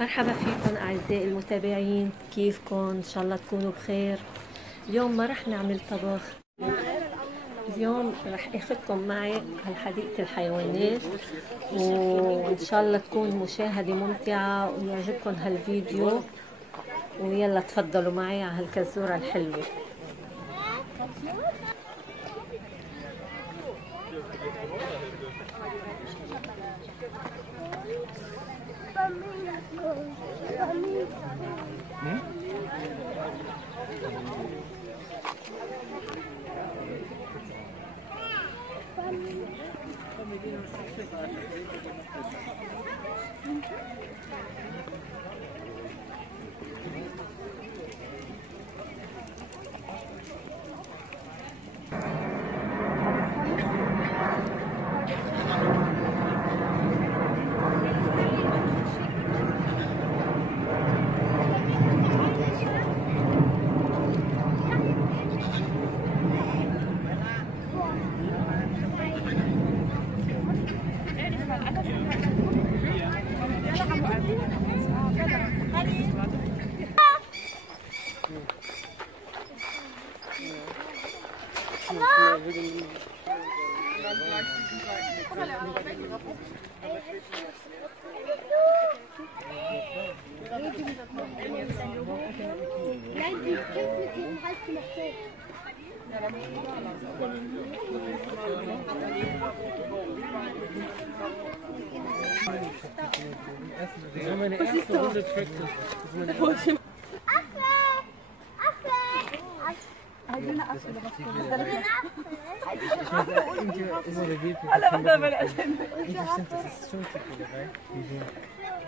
مرحبا فيكم أعزائي المتابعين، كيفكم؟ إن شاء الله تكونوا بخير. اليوم ما رح نعمل طبخ، اليوم رح اخذكم معي على حديقة الحيوانات، وإن شاء الله تكون مشاهدة ممتعة ويعجبكم هالفيديو. ويلا تفضلوا معي على هالكزورة الحلوة.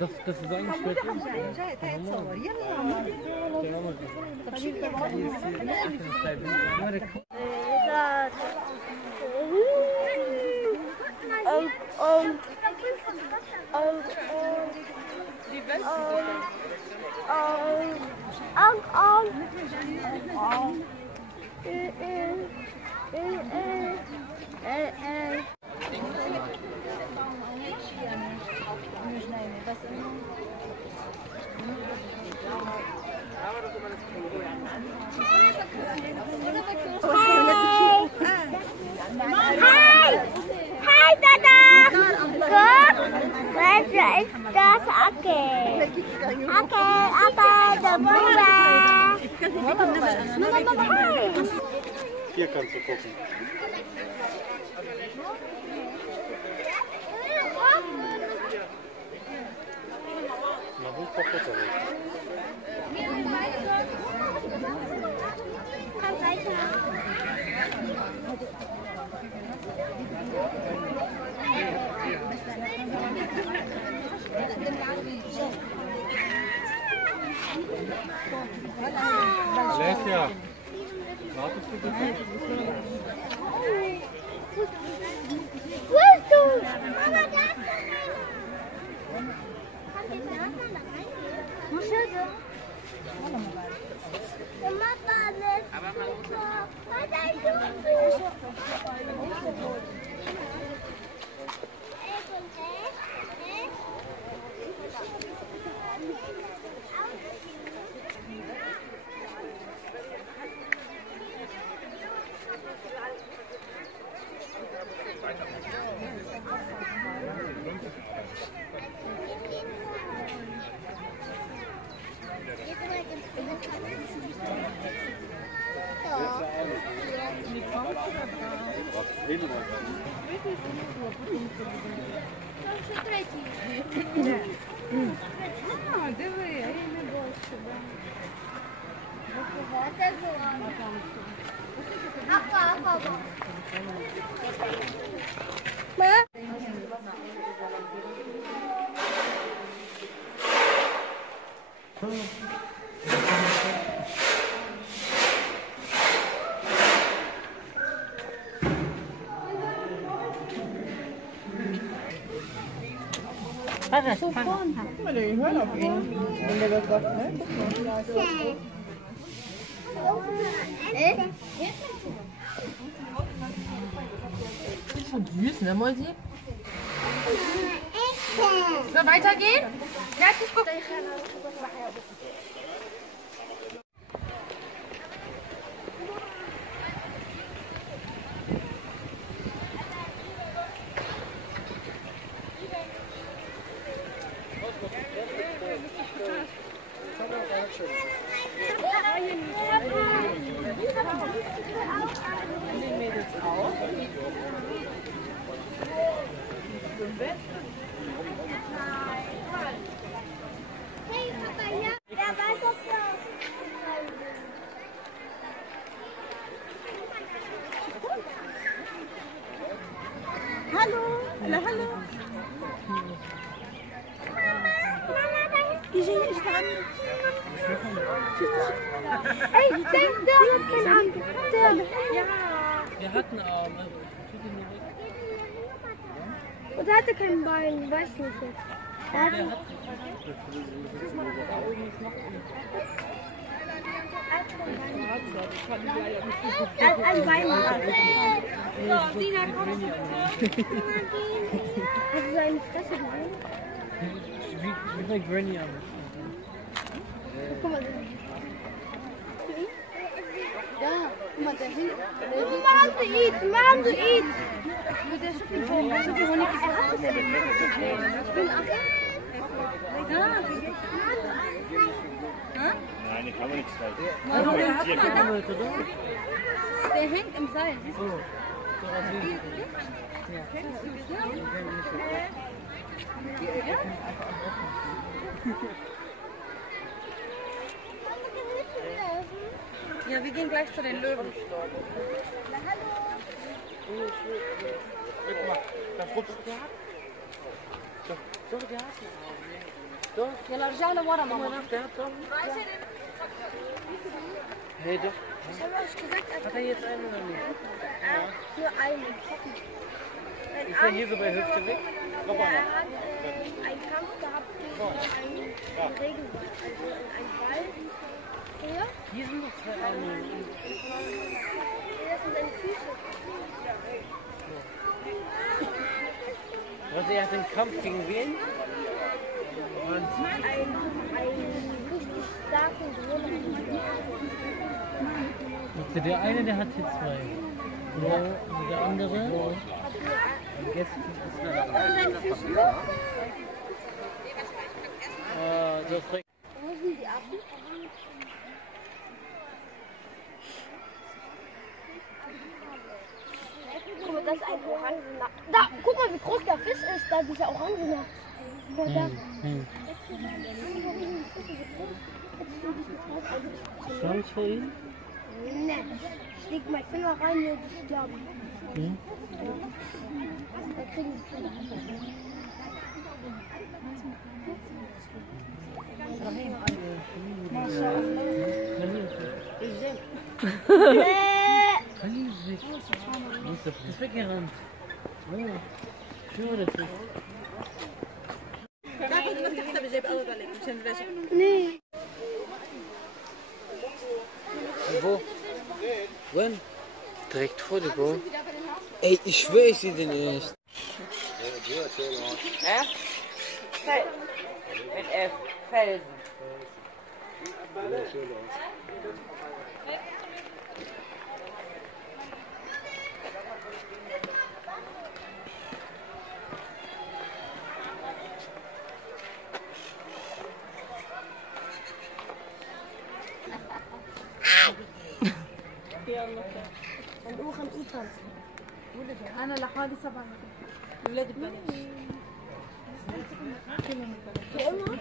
Das ist eigentlich wirklich. Hi, Dada. Good. Where is that? Okay. Okay, Papa, the Buddha. Hier kannst du gucken. Na, wo ist der Futter? Alessia, wartest du bitte? Wo ist du? Mama, da ist Диви, я її не бачу. Men det är ju höll upp in. Men det var gott nu. Das ist schon süß, ne, Mäusi? So, weitergehen? Hey, Papa, ja. Der weiß auch das. Hallo. Hallo. Die sind nicht dran. Ey, der hat keinen Arm. Der. Der hat einen Arm. Also, tut ihn nur weg. Und er hatte kein Bein, weiß nicht jetzt. Er hat Der hat ein Bein. So, Sina, kommst du? Hast du seine Fresse gesehen? wie bei Granny am. Guck mal, Ja, guck mal, der hinten. Mom to eat, Mom to eat. Mit der so viel Honig ist. Nein, ich habe nichts falsch. Also, der hat Hier, mal guck da, mal, oder? der hängt im Seil. Siehst du? Ja, wir gehen gleich zu den Löwen. يلا رجعنا ورا ماما. Nee, doch. Ich habe euch gesagt, Hat er jetzt einen oder nicht? nur einen. Ist er hier so bei Hüfte weg? Er hat einen Kampf gehabt gegen einen Regenwald, also einen Wald. Hier, Hier sind noch zwei Arme. das sind seine Füße. Was, er hat den Kampf gegen wen? Einen richtig starken Brunnen. Also der eine, der hat hier zwei. Der andere. Gestern ist Seine Füße. du hast recht. Wo sind die Affen? Guck mal, das ist ein Orangener. Da, guck mal, wie groß der Fisch ist, da dieser Orangener. Guck mal, da. Chance für ihn? Ne, ich leg meinen Finger rein und die sterben. Da kriegen die Finger. Wo ist der Fisch? Ist weggerannt. Oh, schön, das ist. Nee. Wo? Wann? Direkt vor dir, Bro. Ey, ich schwöre, ich sehe den erst. Mit F. Felsen. هنروح نقيتها. أنا لحالي 7 ولاد ببلاش. في إمها؟